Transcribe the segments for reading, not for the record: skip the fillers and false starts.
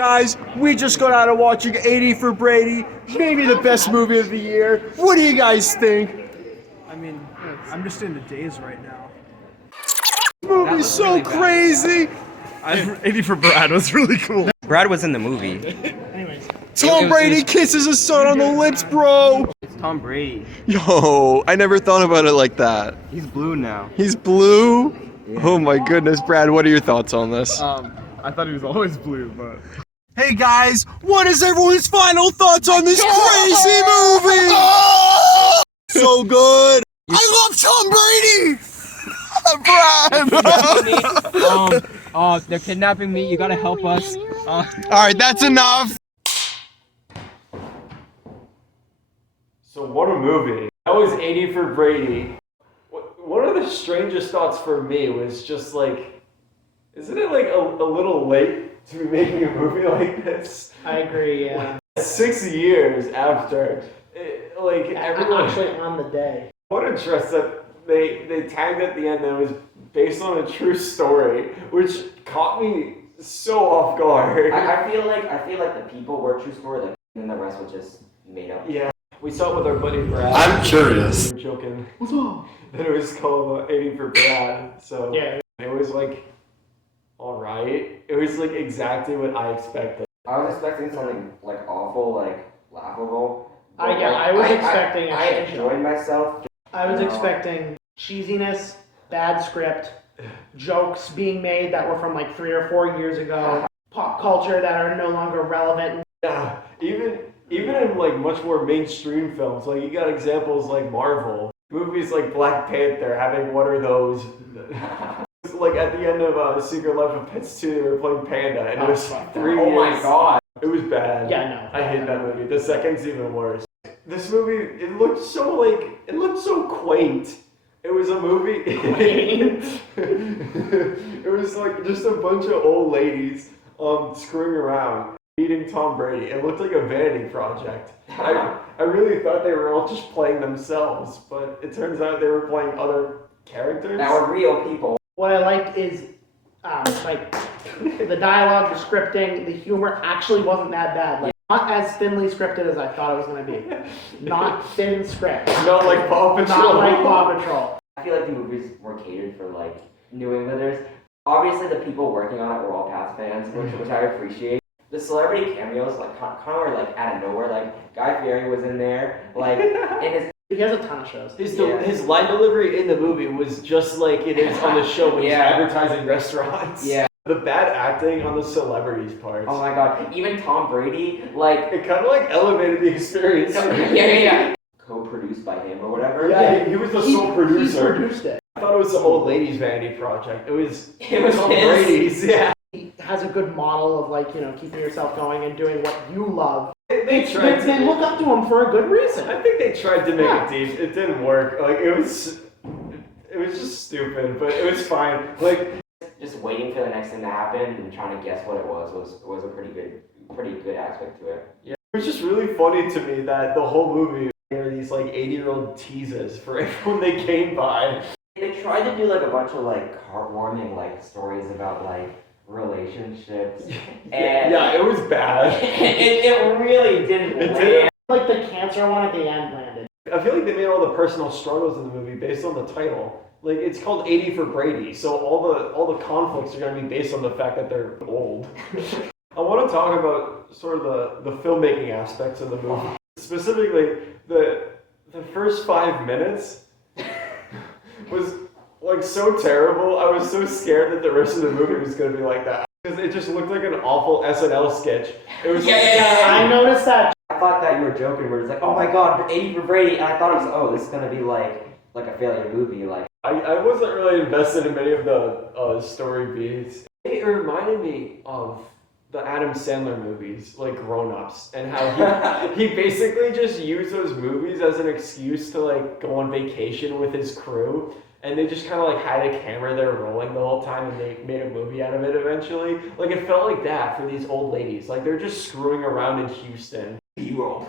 Guys, we just got out of watching 80 for Brady, maybe the best movie of the year. What do you guys think? I mean, I'm just in the daze right now. This movie's so really crazy. 80 for Brad was really cool. Brad was in the movie. Anyways, Tom Brady kisses his son on the lips, bro. It's Tom Brady. Yo, I never thought about it like that. He's blue now. He's blue? Yeah. Oh my goodness, Brad, what are your thoughts on this? I thought he was always blue, but... Hey guys, what is everyone's final thoughts on this crazy movie? So good. I love Tom Brady. Brad. They're kidnapping me. You gotta help us. All right, that's enough. So what a movie. That was 80 for Brady. One of the strangest thoughts for me was just like, isn't it like a little late to be making a movie like this? I agree, yeah. 6 years after, everyone... Actually on the day. What a twist that they tagged at the end that was based on a true story, which caught me so off guard. I feel like the people were true story, and the rest was just made up. Yeah. We saw it with our buddy Brad. I'm curious. We were joking. What's up? That it was called 80 for Brad. So yeah. It was like, alright. It was like exactly what I expected. I was expecting something like awful, like laughable. I was expecting I enjoyed myself. I was expecting cheesiness, bad script, jokes being made that were from like 3 or 4 years ago, pop culture that are no longer relevant. Yeah, even in like much more mainstream films, like you got examples like Marvel, movies like Black Panther having what are those? Like at the end of Secret Life of Pets 2, they were playing Panda, and it was 3 years. Oh my god. It was bad. Yeah, no. I hate that movie. The second's even worse. This movie, it looked so quaint. It was a movie. It was like just a bunch of old ladies screwing around, beating Tom Brady. It looked like a vanity project. I really thought they were all just playing themselves, but it turns out they were playing other characters. That were real people. What I liked is like the dialogue, the scripting, the humor actually wasn't that bad. Like not as thinly scripted as I thought it was going to be. Not thin script. Not like Paw Patrol. Not like Paw Patrol. I feel like the movies were catered for like New Englanders. Obviously, the people working on it were all Pats fans, which I appreciate. The celebrity cameos, like kind of were like out of nowhere. Like Guy Fieri was in there, like and he has a ton of shows. His line delivery in the movie was just like it is on the show when he's advertising restaurants. Yeah. The bad acting on the celebrities' parts. Oh my god. Even Tom Brady, like it kind of like elevated the experience. Yeah. Co-produced by him or whatever. Yeah, he was the sole producer. He produced it. I thought it was the old lady's vanity project. It was Tom his. Brady's. Yeah. He has a good model of like, you know, keeping yourself going and doing what you love. They tried They look up to him for a good reason. I think they tried to make it deep. It didn't work. Like it was just stupid, but it was fine. Like just waiting for the next thing to happen and trying to guess what it was a pretty good aspect to it. Yeah. It was just really funny to me that the whole movie there were these like 80-year-old teases for everyone they came by. They tried to do like a bunch of like heartwarming like stories about like relationships. And yeah, it was bad. it really didn't land. Like the cancer one at the end landed. I feel like they made all the personal struggles in the movie based on the title. Like it's called 80 for Brady, so all the conflicts are going to be based on the fact that they're old. I want to talk about sort of the filmmaking aspects of the movie. Specifically, the first 5 minutes was like so terrible. I was so scared that the rest of the movie was going to be like that. Because it just looked like an awful SNL sketch. It was I noticed that. I thought that you were joking where it's like, oh my god, 80 for Brady, and I thought it was, oh, this is going to be like a failure movie. Like I wasn't really invested in many of the story beats. It reminded me of the Adam Sandler movies, like Grown Ups, and how he basically just used those movies as an excuse to like go on vacation with his crew, and they just kind of like had a camera there rolling the whole time, and they made a movie out of it eventually. Like it felt like that for these old ladies, like they're just screwing around in Houston. B-roll.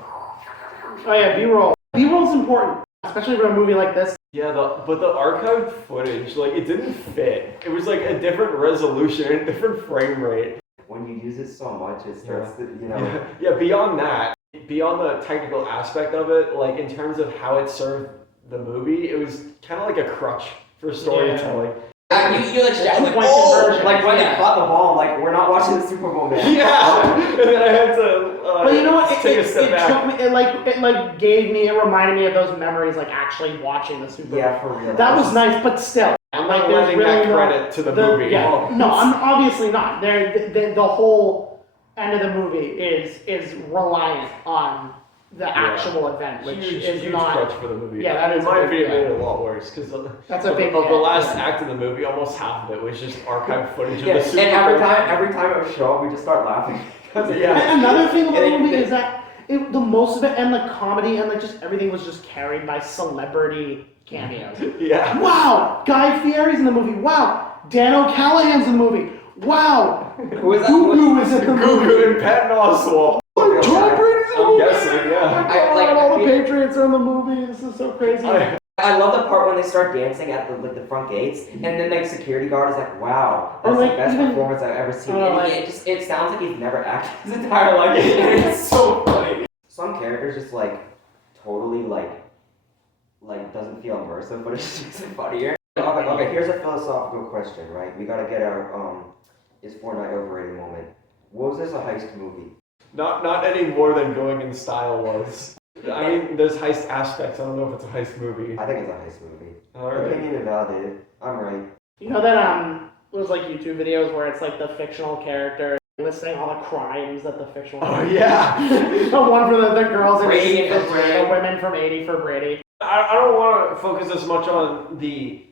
Oh yeah, B-roll. B-roll's important, especially for a movie like this. Yeah, but the archived footage, like it didn't fit. It was like a different resolution, a different frame rate. when you use it so much, it starts to, you know. Yeah, beyond that, beyond the technical aspect of it, like in terms of how it served the movie, it was kind of like a crutch for storytelling. You like, Two-point conversion. like when they caught the ball, like we're not watching the Super Bowl, man. Yeah, and then I had to. But you know what? Take a step back. Took me. It reminded me of those memories, like actually watching the Super Bowl. Yeah, for real. That was nice, but still. I'm like, not there's lending really that credit to the movie. Yeah, no, I'm obviously not. The whole end of the movie is reliant on the actual event, which is huge not. crutch for the movie. Yeah, that is in my a big opinion, made it a lot worse because That's a big of the hit, last yeah. act of the movie, almost half of it was just archived footage Yeah, of the Super and Bowl. every time it would show up, we just start laughing. Yeah. Another thing about the movie is that the most of it and the comedy and like just everything was just carried by celebrity cameos. Yeah. Wow, Guy Fieri's in the movie. Wow, Dan O'Callahan's in the movie. Wow, Who is that? Gugu is in the movie. Gugu and Patton Oswalt. Tom Brady's in the I'm movie. guessing, yeah. All the Patriots are in the movie. This is so crazy. I love the part when they start dancing at the front gates, and then like security guard is like, "Wow, Or, that's like, the best even- performance I've ever seen." or, And like- it sounds like he's never acted his entire life, and it's so funny. Some characters just like totally like doesn't feel immersive, but it's just funnier. Okay, here's a philosophical question, right? We gotta get our is Fortnite overrated moment. Was this a heist movie? Not any more than Going in Style was. I mean, there's heist aspects. I don't know if it's a heist movie. I think it's a heist movie. Alright. Opinion invalidated. I'm right. You know that those like YouTube videos where it's like the fictional character listing all the crimes that the fictional. Oh yeah. The one for the girls in Brady 80 for for Brady. the women from 80 for Brady. I don't want to focus as much on the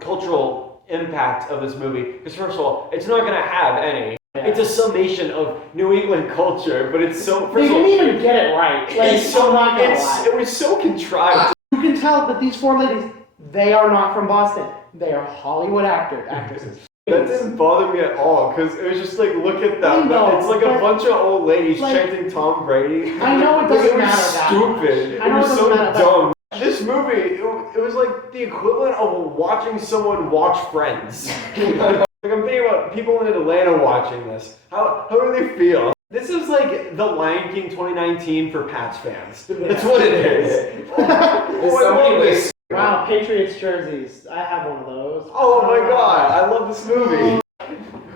cultural impact of this movie because first of all, it's not gonna have any. Yeah. It's a summation of New England culture, but it's so. They didn't even get it right. Like, It's so. I'm not gonna lie. It was so contrived. You can tell that these four ladies, they are not from Boston. They are Hollywood actresses. That didn't bother me at all because it was just like, look at I them. know, It's like a but, bunch of old ladies like, chanting Tom Brady. I know it doesn't It was matter that stupid. much. I It know was it doesn't so matter, but- dumb. This movie, it was like the equivalent of watching someone watch Friends. Like I'm thinking about people in Atlanta watching this. How do they feel? This is like the Lion King 2019 for Pats fans. That's what it is. Oh, I love this. Wow, Patriots jerseys. I have one of those. Oh my god, I love this movie.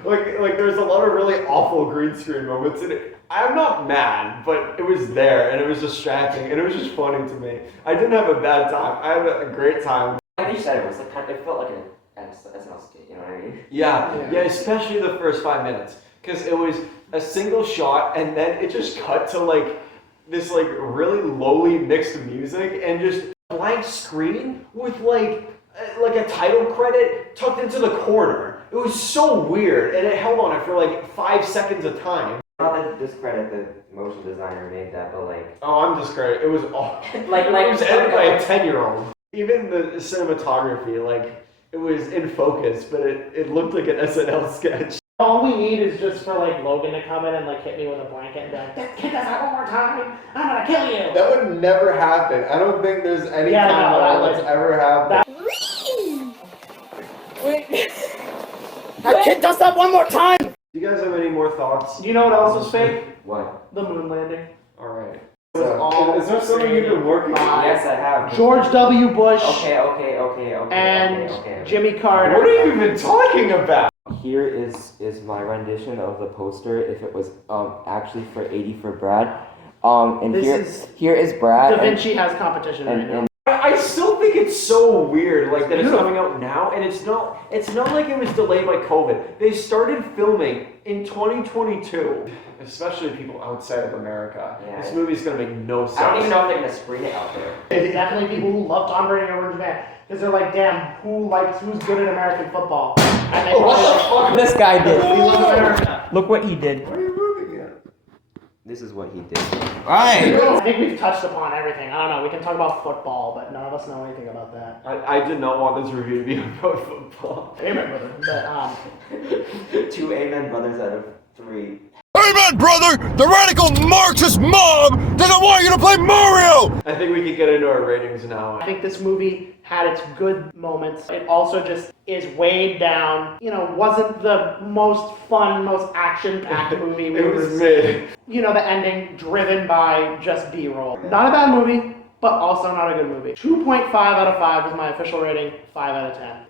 Like there's a lot of really awful green screen moments in it. I'm not mad, but it was there and it was distracting and it was just funny to me. I didn't have a bad time. I had a great time. Like you said, it was like it felt like an SNL skit. You know what I mean? Yeah, especially the first 5 minutes. Because it was a single shot and then it just cut to like this like really lowly mixed music and just blank screen with like a title credit tucked into the corner. It was so weird and it held on it for like 5 seconds a time. Not to discredit the motion designer who made that, but like. Oh, I'm discredited. It was all. Like it was edited by a 10-year-old. Even the cinematography, like it was in focus, but it looked like an SNL sketch. All we need is just for like Logan to come in and like hit me with a blanket and be like, "That kid does that one more time, I'm gonna kill you." That would never happen. I don't think there's any Yeah, time no, that's like, ever happened. That kid does that one more time! Do you guys have any more thoughts? Do you know what else was fake? What? The moon landing. Alright. all Is there something you've been working on? Yes, I have. George W. Bush Okay. and Jimmy Carter. What are you even talking about? Here is my rendition of the poster if it was actually for 80 for Brad. And This here is Brad. Da Vinci has competition right now. I still think it's so weird, like that it's coming out now, and it's not like it was delayed by COVID. They started filming in 2022. Especially people outside of America. Yeah. This movie's gonna make no sense. I don't even know if they're gonna screen it out there. It's definitely people who love Tom Brady over Japan because they're like, damn, who's good at American football? And they What the fuck? This guy did. We love America. Look what he did. Why are you moving it? This is what he did. Alright. I think we've touched upon everything. I don't know. We can talk about football, but none of us know anything about that. I did not want this review to be about football. Amen, brother. But 2 Amen brothers out of 3. Amen, brother! The radical Marxist mob doesn't want you to play Mario! I think we can get into our ratings now. I think this movie had its good moments. It also just is weighed down. You know, wasn't the most fun, most action-packed movie we've It ever was seen. mid. You know, the ending driven by just B-roll. Not a bad movie, but also not a good movie. 2.5 out of 5 is my official rating. 5 out of 10.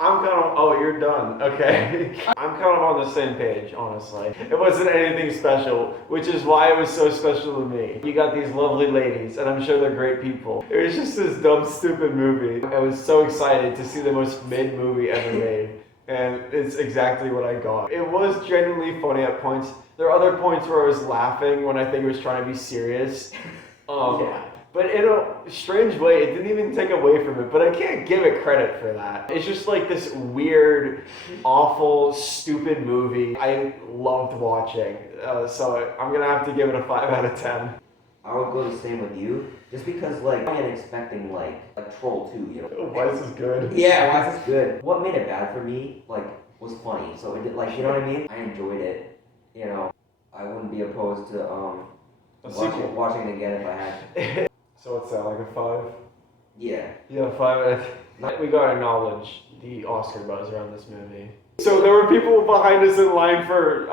I'm kind of, oh, you're done. Okay. I'm kind of on the same page, honestly. It wasn't anything special, which is why it was so special to me. You got these lovely ladies, and I'm sure they're great people. It was just this dumb, stupid movie. I was so excited to see the most mid movie ever made, and it's exactly what I got. It was genuinely funny at points. There are other points where I was laughing when I think it was trying to be serious. Yeah. But in a strange way, it didn't even take away from it. But I can't give it credit for that. It's just like this weird, awful, stupid movie I loved watching. So I'm going to have to give it a 5 out of 10. I would go the same with you, just because like I wasn't expecting like Troll 2, you know. Why is this good? Yeah, why is this good? What made it bad for me, like, was funny. So it did, like, you know what I mean? I enjoyed it. You know, I wouldn't be opposed to watching it again if I had. So what's that, like a 5? Yeah. Yeah, 5. We gotta acknowledge the Oscar buzz around this movie. So there were people behind us in line for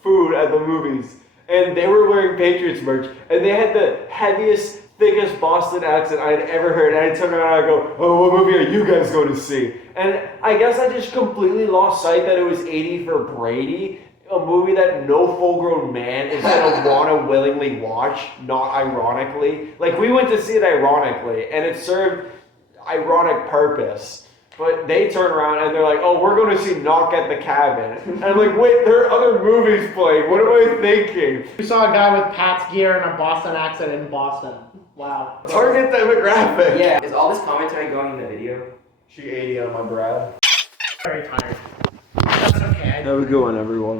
food at the movies, and they were wearing Patriots merch, and they had the heaviest, thickest Boston accent I'd ever heard. And I turned around and I go, "Oh, what movie are you guys going to see?" And I guess I just completely lost sight that it was 80 for Brady. A movie that no full-grown man is gonna want to willingly watch, not ironically. Like, we went to see it ironically, and it served ironic purpose. But they turn around and they're like, "Oh, we're going to see Knock at the Cabin." And I'm like, wait, there are other movies playing. What am I thinking? We saw a guy with Pat's gear and a Boston accent in Boston. Wow. Target demographic. Yeah. Is all this commentary going in the video? She 80 on my Brad. Very tired. That's okay. Have a good one, everyone.